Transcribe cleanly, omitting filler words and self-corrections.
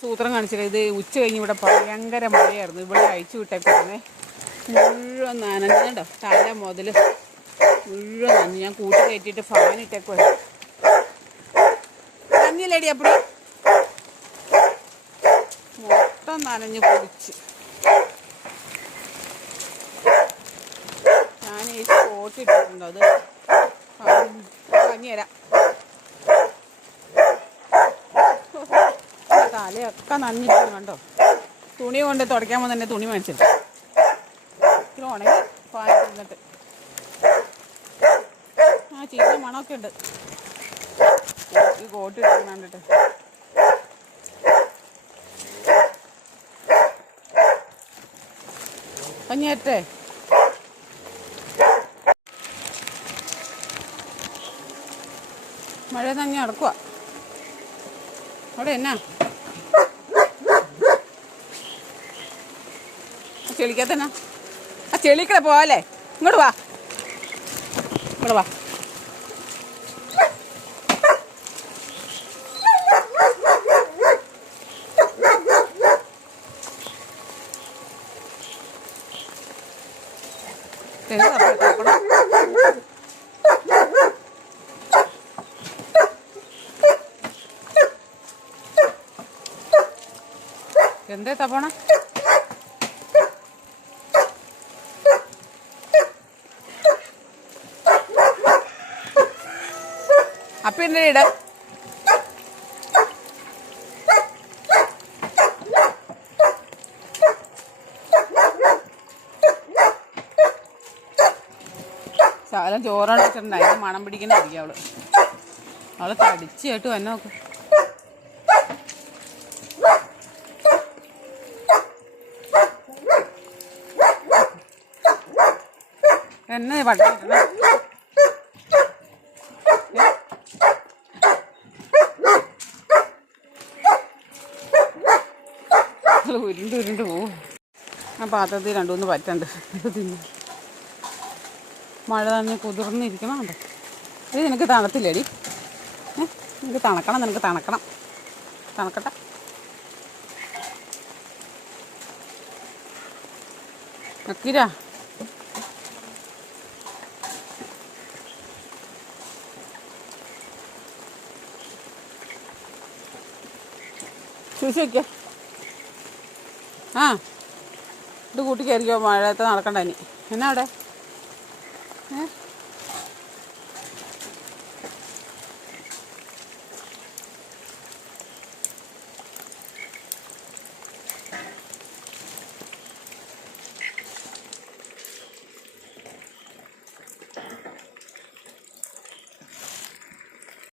സൂത്രം കാണിച്ചില്ല. ഇത് ഉച്ച കഴിഞ്ഞ് ഇവിടെ ഭയങ്കര മഴയായിരുന്നു. ഇവിടെ അയച്ചു വിട്ടേക്കായിരുന്നേ. മുഴുവൻ നനഞ്ഞുണ്ടോ, തല മുതൽ മുഴുവൻ നനഞ്ഞു. ഞാൻ കൂട്ടി കയറ്റിയിട്ട് ഫാൻ ഇട്ടേക്കുവാ. നനഞ്ഞില്ലേടി അപ്പടി? മൊത്തം നനഞ്ഞ് കുടിച്ച്. ഞാൻ ഈ കോട്ട് ഇട്ടിട്ടുണ്ടോ, അത് പഞ്ഞി തരാം. തലയൊക്കെ നനഞ്ഞിരിക്കുന്നു കണ്ടോ. തുണി കൊണ്ട് തുടയ്ക്കാൻ പോകുന്ന തന്നെ തുണി മേടിച്ചിട്ട് ഇത്ര ഉണങ്ങി പാനിട്ട്. ആ ചീത്ത മണമൊക്കെ ഉണ്ട് ഈ കോട്ട് ഇട്ട് കണ്ടിട്ട്. പഞ്ഞേറ്റേ മഴ നഞ്ഞ് നടക്കുക അവിടെ. എന്നാ ചെളിക്കത്തന്നെ ആ ചെളിക്കടെ പോവാല്ലേ. ഇങ്ങോട്ട് വാ, ഇങ്ങോട്ട് വാ. എന്തേ തപ്പണ? അപ്പൊ എന്നെ ഇട ശകലം ചോറാണ് വെച്ചിട്ടുണ്ട്. അതിന് മണം പിടിക്കണായിരിക്കും അവള് തടിച്ചായിട്ട് വന്നെ നോക്ക്. എന്നെ പട്ടിട്ട ഉരുണ്ട് പോവും. ആ പാത്രത്തിൽ രണ്ടുമൂന്ന് പറ്റുണ്ട്. ഇത് തിന്നു മഴ തന്നെ കുതിർന്നിരിക്കണം. കണ്ടോ, ഇത് നിനക്ക് തണുത്തില്ലേടി? നിനക്ക് തണക്കണം, നിനക്ക് തണക്കണം. തണക്കട്ടെ. നക്കീരാ ചൂസി വയ്ക്ക. ആ ഇത് കൂട്ടി കയറിക്കോ, മഴയത്ത് നടക്കണ്ട ഇനി. എന്നാ അവിടെ